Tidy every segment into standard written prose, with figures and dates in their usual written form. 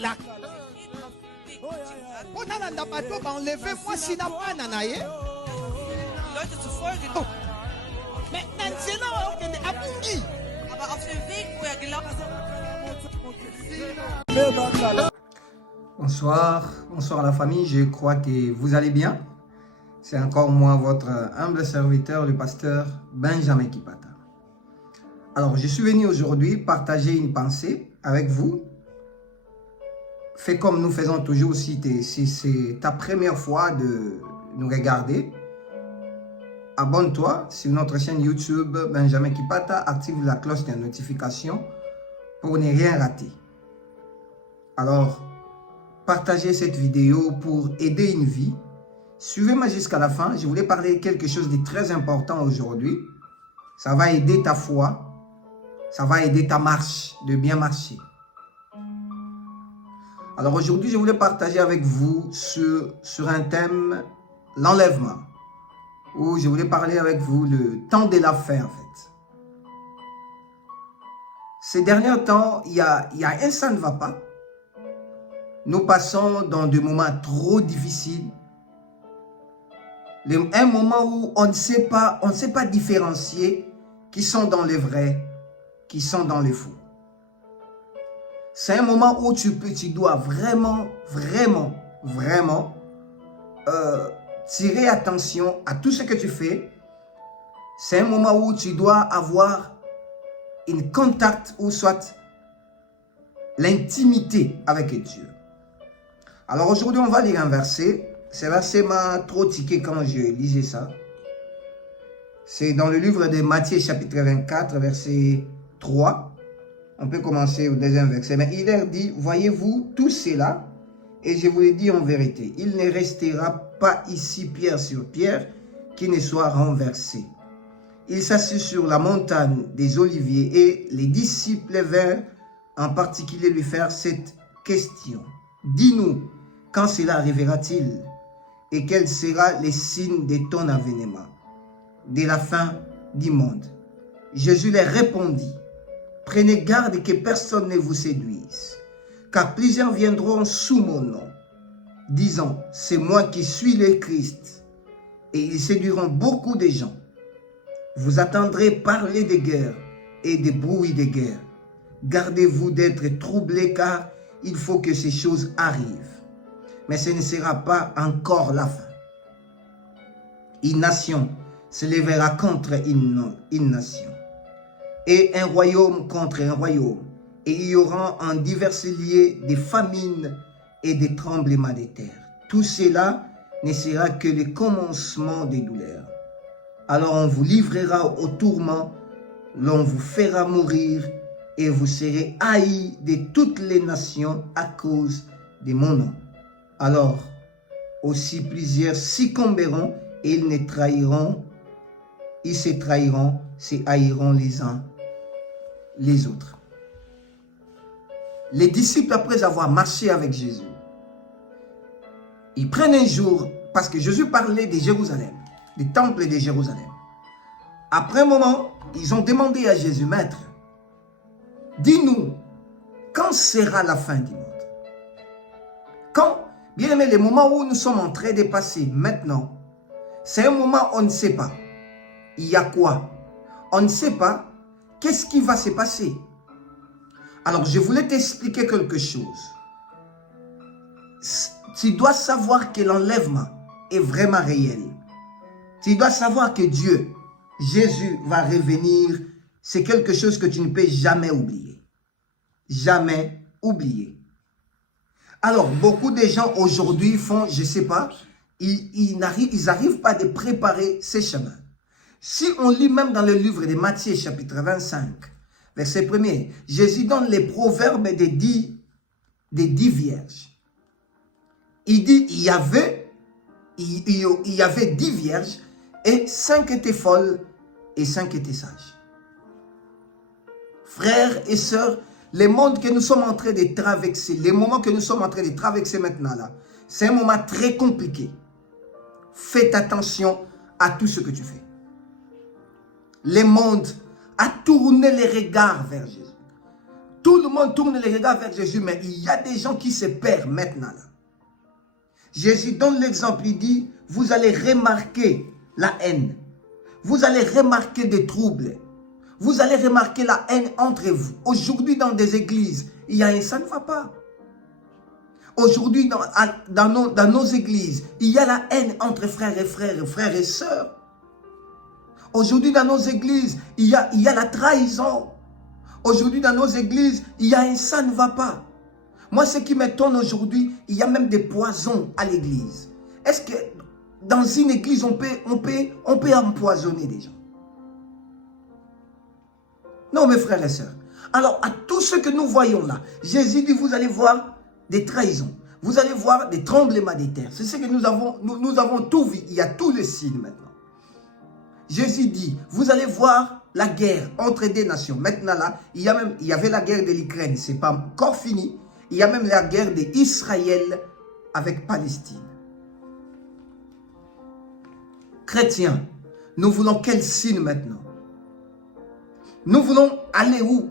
la enlevez-moi si n'a pas nanaye. Leute zu folgen. Mais Nansena a abungi. Aber auf dem Weg, wo gelaufen ist. Bonsoir la famille, je crois que vous allez bien. C'est encore moi, votre humble serviteur, le pasteur Benjamin Kipata. Alors, je suis venu aujourd'hui partager une pensée avec vous. Fais comme nous faisons toujours, si c'est ta première fois de nous regarder, abonne-toi sur notre chaîne YouTube Benjamin Kipata, active la cloche de notification pour ne rien rater. Alors, partagez cette vidéo pour aider une vie. Suivez-moi jusqu'à la fin. Je voulais parler de quelque chose de très important aujourd'hui. Ça va aider ta foi. Ça va aider ta marche, de bien marcher. Alors aujourd'hui, je voulais partager avec vous sur un thème, l'enlèvement. Où je voulais parler avec vous le temps de la fin en fait. Ces derniers temps, il y a un ça ne va pas. Nous passons dans des moments trop difficiles. Un moment où on ne sait pas différencier qui sont dans les vrais, qui sont dans les faux. C'est un moment où tu dois vraiment tirer attention à tout ce que tu fais. C'est un moment où tu dois avoir un contact ou soit l'intimité avec Dieu. Alors aujourd'hui, on va lire un verset. Ce verset m'a trop tiqué quand je lisais ça. C'est dans le livre de Matthieu chapitre 24, verset 3. On peut commencer au deuxième verset. Mais il leur dit, voyez-vous tout cela, et je vous le dis en vérité, il ne restera pas ici pierre sur pierre qui ne soit renversé. Il s'assit sur la montagne des Oliviers et les disciples vinrent en particulier lui faire cette question. Dis-nous, quand cela arrivera-t-il et quel sera le signe de ton avènement, de la fin du monde? Jésus leur répondit, prenez garde que personne ne vous séduise, car plusieurs viendront sous mon nom, disant, c'est moi qui suis le Christ, et ils séduiront beaucoup de gens. Vous attendrez parler de guerre et de bruits de guerre. Gardez-vous d'être troublés, car il faut que ces choses arrivent. Mais ce ne sera pas encore la fin. Une nation se lèvera contre une nation, et un royaume contre un royaume. Et il y aura en divers lieux des famines et des tremblements de terre. Tout cela ne sera que le commencement des douleurs. Alors on vous livrera au tourment, l'on vous fera mourir, et vous serez haïs de toutes les nations à cause de mon nom. Alors aussi plusieurs succomberont, et ils se trahiront, se haïront les uns les autres. Les disciples, après avoir marché avec Jésus, ils prennent un jour, parce que Jésus parlait de Jérusalem, du temple de Jérusalem. Après un moment, ils ont demandé à Jésus, Maître, dis-nous, quand sera la fin du monde? Quand? Bien aimé, le moment où nous sommes en train de passer maintenant, c'est un moment où on ne sait pas. Il y a quoi? On ne sait pas. Qu'est-ce qui va se passer? Alors, je voulais t'expliquer quelque chose. Tu dois savoir que l'enlèvement est vraiment réel. Tu dois savoir que Dieu, Jésus va revenir. C'est quelque chose que tu ne peux jamais oublier. Jamais oublier. Alors, beaucoup de gens aujourd'hui font, je ne sais pas, ils n'arrivent pas à préparer ces chemins. Si on lit même dans le livre de Matthieu, chapitre 25, verset 1er, Jésus donne les proverbes des 10 vierges. Il dit, il y avait 10 vierges et 5 étaient folles et 5 étaient sages. Frères et sœurs, le monde que nous sommes en train de traverser, les moments que nous sommes en train de traverser maintenant là, c'est un moment très compliqué. Faites attention à tout ce que tu fais. Le monde a tourné les regards vers Jésus. Tout le monde tourne les regards vers Jésus, mais il y a des gens qui se perdent maintenant. Là. Jésus donne l'exemple, il dit, vous allez remarquer la haine. Vous allez remarquer des troubles. Vous allez remarquer la haine entre vous. Aujourd'hui, dans des églises, il y a un ça ne va pas. Aujourd'hui, dans nos églises, il y a la haine entre frères et sœurs. Aujourd'hui, dans nos églises, il y a la trahison. Aujourd'hui, dans nos églises, il y a un ça ne va pas. Moi, ce qui m'étonne aujourd'hui, il y a même des poisons à l'église. Est-ce que dans une église, on peut empoisonner des gens? Non, mes frères et sœurs. Alors, à tous ceux que nous voyons là, Jésus dit, vous allez voir des trahisons. Vous allez voir des tremblements des terres. C'est ce que nous avons tout vu. Il y a tous les signes maintenant. Jésus dit, vous allez voir la guerre entre des nations. Maintenant là, il y avait la guerre de l'Ukraine. Ce n'est pas encore fini. Il y a même la guerre d'Israël avec Palestine. Chrétiens, nous voulons quel signe maintenant? Nous voulons aller où?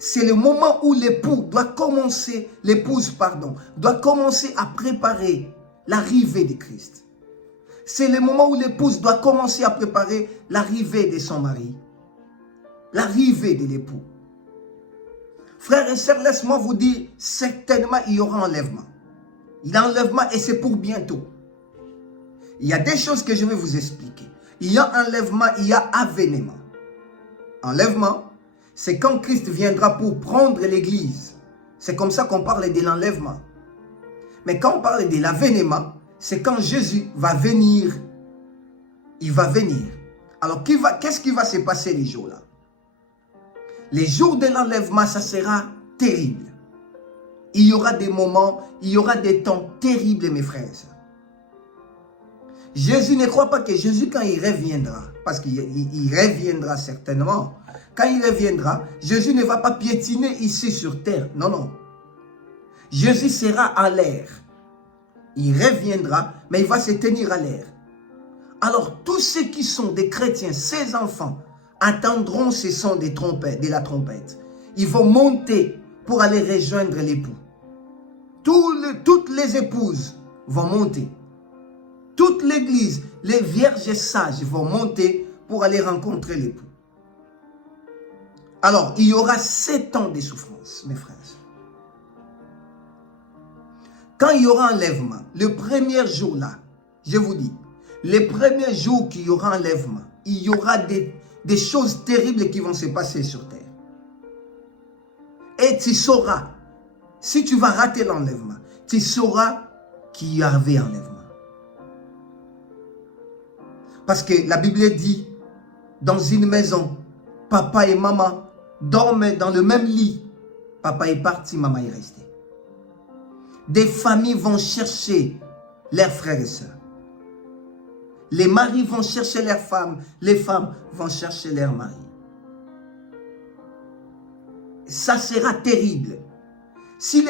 C'est le moment où l'épouse doit commencer à préparer l'arrivée de Christ. C'est le moment où l'épouse doit commencer à préparer l'arrivée de son mari. L'arrivée de l'époux. Frères et sœurs, laisse-moi vous dire, certainement il y aura enlèvement. Il y a enlèvement et c'est pour bientôt. Il y a des choses que je vais vous expliquer. Il y a enlèvement, il y a avènement. Enlèvement, c'est quand Christ viendra pour prendre l'église. C'est comme ça qu'on parle de l'enlèvement. Mais quand on parle de l'avènement, c'est quand Jésus va venir. Il va venir. Alors, qu'est-ce qui va se passer les jours-là? Les jours de l'enlèvement, ça sera terrible. Il y aura des moments, il y aura des temps terribles, mes frères et sœurs. Jésus ne croit pas que Jésus, quand il reviendra, parce qu'il reviendra certainement, quand il reviendra, Jésus ne va pas piétiner ici sur terre. Non, non. Jésus sera à l'air. Il reviendra, mais il va se tenir à l'air. Alors, tous ceux qui sont des chrétiens, ces enfants, attendront ce son des trompettes, de la trompette. Ils vont monter pour aller rejoindre l'époux. Toutes les épouses vont monter. Toute l'église, les vierges sages vont monter pour aller rencontrer l'époux. Alors, il y aura 7 ans de souffrance, mes frères. Quand il y aura enlèvement, le premier jour là, je vous dis, les premiers jours qu'il y aura enlèvement, il y aura des choses terribles qui vont se passer sur terre. Et tu sauras, si tu vas rater l'enlèvement, tu sauras qu'il y avait enlèvement. Parce que la Bible dit, dans une maison, papa et maman dormaient dans le même lit. Papa est parti, maman est restée. Des familles vont chercher leurs frères et sœurs. Les maris vont chercher leurs femmes. Les femmes vont chercher leurs maris. Ça sera terrible. Si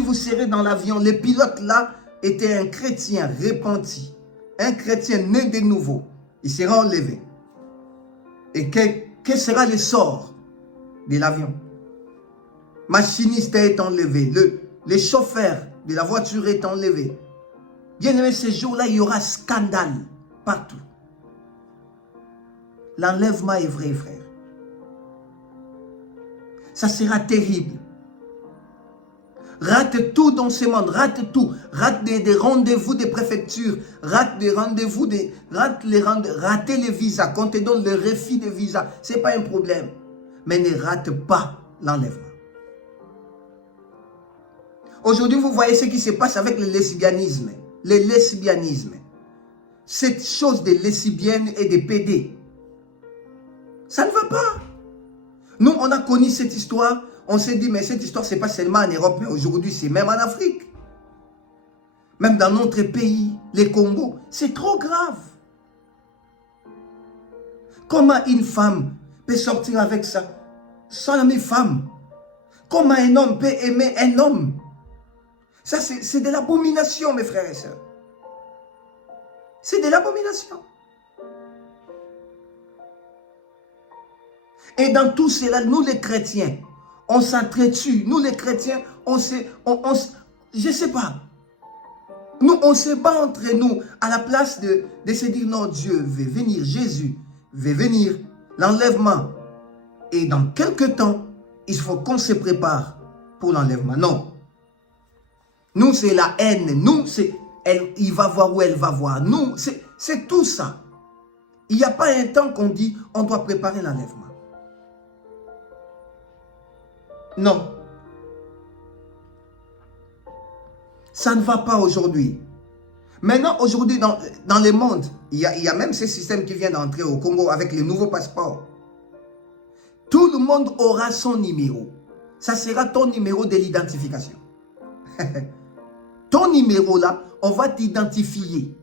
vous serez dans l'avion, le pilote là était un chrétien repenti. Un chrétien né de nouveau. Il sera enlevé. Et quel sera le sort de l'avion? Machiniste est enlevé. Le chauffeur de la voiture est enlevé. Bien aimé, ce jour-là, il y aura scandale partout. L'enlèvement est vrai, frère. Ça sera terrible. Rate tout dans ce monde, rate tout. Rate des rendez-vous des préfectures, rate des rendez-vous, ratez les visas. Quand on te donne le refus de visa, ce n'est pas un problème. Mais ne rate pas l'enlèvement. Aujourd'hui, vous voyez ce qui se passe avec le lesbianisme. Le lesbianisme. Cette chose des lesbiennes et des PD. Ça ne va pas. Nous, on a connu cette histoire. On s'est dit, mais cette histoire, ce n'est pas seulement en Europe, mais aujourd'hui, c'est même en Afrique. Même dans notre pays, les Congo. C'est trop grave. Comment une femme peut sortir avec son amie femme? Comment un homme peut aimer un homme? Ça, c'est de l'abomination, mes frères et sœurs. C'est de l'abomination. Et dans tout cela, nous les chrétiens, On s'entretue. Nous, les chrétiens, je ne sais pas. Nous, on se bat entre nous à la place de se dire non, Dieu veut venir, Jésus veut venir, l'enlèvement. Et dans quelques temps, il faut qu'on se prépare pour l'enlèvement. Non. Nous, c'est la haine. Nous, c'est il va voir où elle va voir. Nous, c'est tout ça. Il n'y a pas un temps qu'on dit on doit préparer l'enlèvement. Non. Ça ne va pas aujourd'hui. Maintenant, aujourd'hui, dans le monde, il y a même ce système qui vient d'entrer au Congo avec les nouveaux passeports. Tout le monde aura son numéro. Ça sera ton numéro de l'identification. Ton numéro là, on va t'identifier.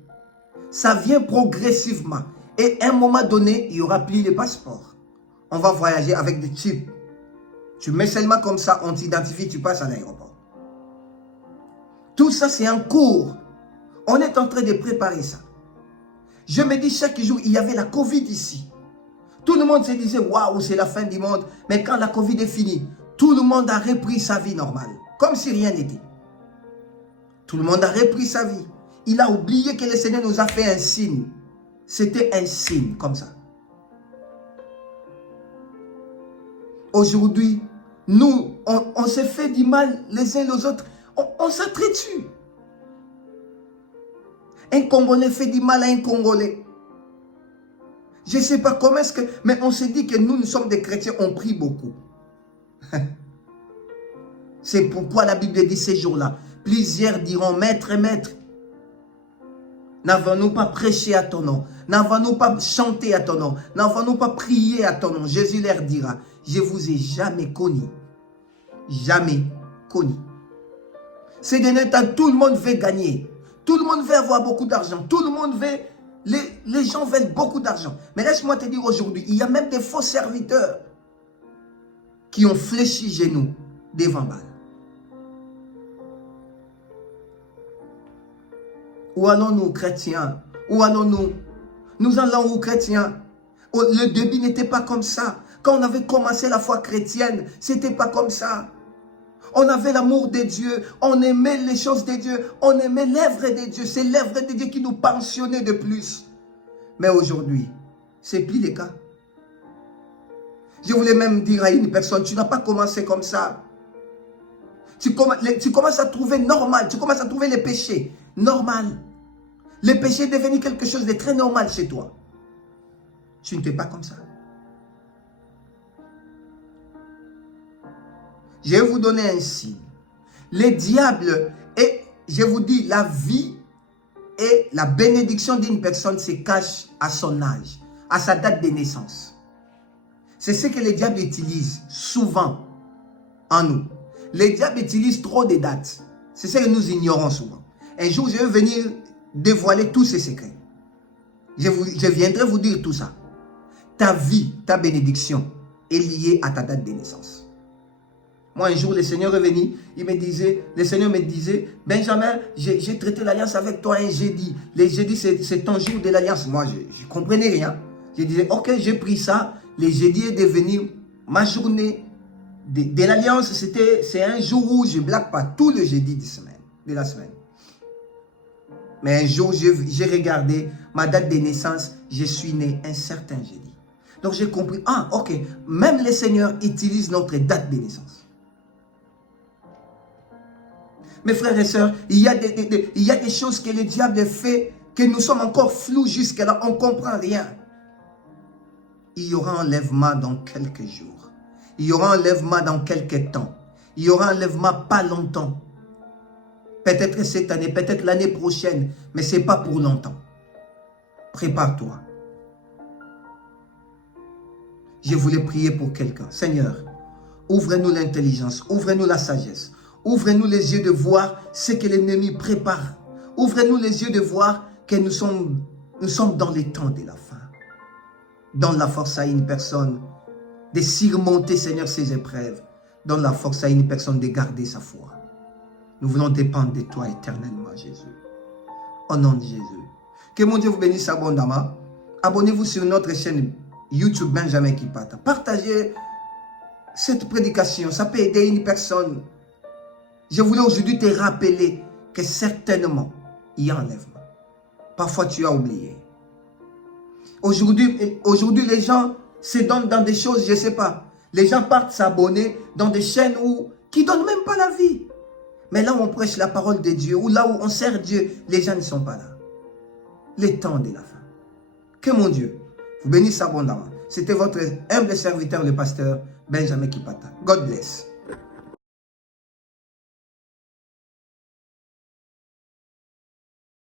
Ça vient progressivement. Et à un moment donné, il n'y aura plus les passeports. On va voyager avec des chips. Tu mets seulement comme ça, on t'identifie, tu passes à l'aéroport. Tout ça, c'est en cours. On est en train de préparer ça. Je me dis chaque jour, il y avait la Covid ici. Tout le monde se disait, waouh, c'est la fin du monde. Mais quand la Covid est finie, tout le monde a repris sa vie normale. Comme si rien n'était. Tout le monde a repris sa vie. Il a oublié que le Seigneur nous a fait un signe. C'était un signe comme ça. Aujourd'hui, nous, on se fait du mal les uns les autres. On s'entretue. Un Congolais fait du mal à un Congolais. Je ne sais pas comment est-ce que... Mais on se dit que nous sommes des chrétiens, on prie beaucoup. C'est pourquoi la Bible dit ces jours-là. Plusieurs diront, maître, maître. N'avons-nous pas prêché à ton nom? N'avons-nous pas chanté à ton nom? N'avons-nous pas prié à ton nom? Jésus leur dira, je ne vous ai jamais connu. Jamais connu. Ces derniers temps, tout le monde veut gagner. Tout le monde veut avoir beaucoup d'argent. Tout le monde veut... Les gens veulent beaucoup d'argent. Mais laisse-moi te dire aujourd'hui, il y a même des faux serviteurs qui ont fléchi genoux devant Baal. Où allons-nous, chrétiens? Où allons-nous? Nous allons où, chrétiens? Le début n'était pas comme ça. Quand on avait commencé la foi chrétienne, ce n'était pas comme ça. On avait l'amour de Dieu, on aimait les choses de Dieu, on aimait l'œuvre de Dieu. C'est l'œuvre de Dieu qui nous passionnait de plus. Mais aujourd'hui, ce n'est plus le cas. Je voulais même dire à une personne, tu n'as pas commencé comme ça. Tu commences à trouver normal, tu commences à trouver les péchés normal. Le péché est devenu quelque chose de très normal chez toi. Tu n'étais pas comme ça. Je vais vous donner un signe. Le diable, et je vous dis, la vie et la bénédiction d'une personne se cachent à son âge, à sa date de naissance. C'est ce que le diable utilise souvent en nous. Le diable utilise trop de dates. C'est ce que nous ignorons souvent. Un jour, je vais venir dévoiler tous ces secrets. Je viendrai vous dire tout ça. Ta vie, ta bénédiction est liée à ta date de naissance. Moi, un jour, le Seigneur est venu, le Seigneur me disait, Benjamin, j'ai traité l'alliance avec toi un jeudi. Le jeudi, c'est ton jour de l'alliance. Moi, je ne comprenais rien. Je disais, ok, j'ai pris ça. Le jeudi est devenu ma journée de l'alliance. C'est un jour où je ne blague pas tout le jeudi de la semaine. Mais un jour, j'ai regardé ma date de naissance. Je suis né un certain jeudi. Donc, j'ai compris, ah, ok, même le Seigneur utilise notre date de naissance. Mes frères et sœurs, il y a des choses que le diable fait, que nous sommes encore flous jusque-là, on ne comprend rien. Il y aura un enlèvement dans quelques jours. Il y aura un enlèvement dans quelques temps. Il y aura un enlèvement pas longtemps. Peut-être cette année, peut-être l'année prochaine, mais ce n'est pas pour longtemps. Prépare-toi. Je voulais prier pour quelqu'un. Seigneur, ouvre-nous l'intelligence, ouvre-nous la sagesse. Ouvre-nous les yeux de voir ce que l'ennemi prépare. Ouvre-nous les yeux de voir que nous sommes dans les temps de la fin. Donne la force à une personne de surmonter, Seigneur, ces épreuves. Donne la force à une personne de garder sa foi. Nous voulons dépendre de toi éternellement, Jésus. Au nom de Jésus. Que mon Dieu vous bénisse abondamment. Abonnez-vous sur notre chaîne YouTube Benjamin Kipata. Partagez cette prédication, ça peut aider une personne. Je voulais aujourd'hui te rappeler que certainement, il y a enlèvement. Parfois, tu as oublié. Aujourd'hui, les gens se donnent dans des choses, je ne sais pas. Les gens partent s'abonner dans des chaînes qui ne donnent même pas la vie. Mais là où on prêche la parole de Dieu, ou là où on sert Dieu, les gens ne sont pas là. Les temps de la fin. Que mon Dieu vous bénisse abondamment. C'était votre humble serviteur, le pasteur Benjamin Kipata. God bless.